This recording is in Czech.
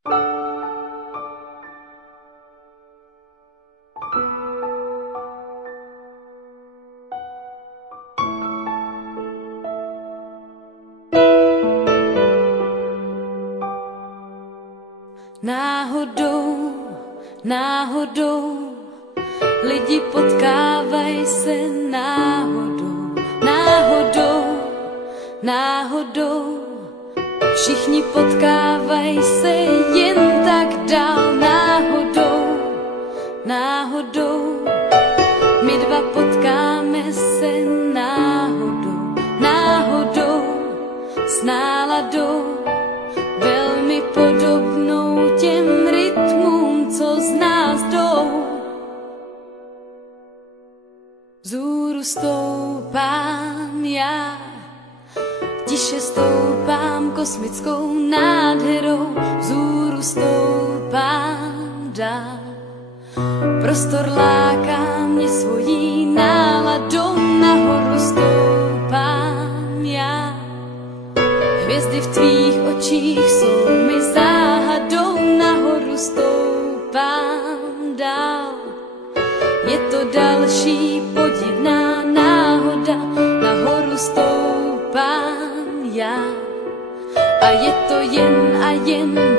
Náhodou, náhodou, lidi potkávají se náhodou, náhodou, náhodou, všichni potkávají se jen tak dál, náhodou, náhodou, my dva potkáme se náhodou, náhodou, s náladou, velmi podobnou těm rytmům, co z nás jdou. Vzhůru stoupám já, tiše stoupám kosmickou nádherou, vzhůru stoupám dál. Prostor láká mě svojí náladou, nahoru stoupám já. Hvězdy v tvých očích jsou mi záhadou, nahoru stoupám dál. Je to další podivná náhoda, nahoru stoupám já. A je to jen a jen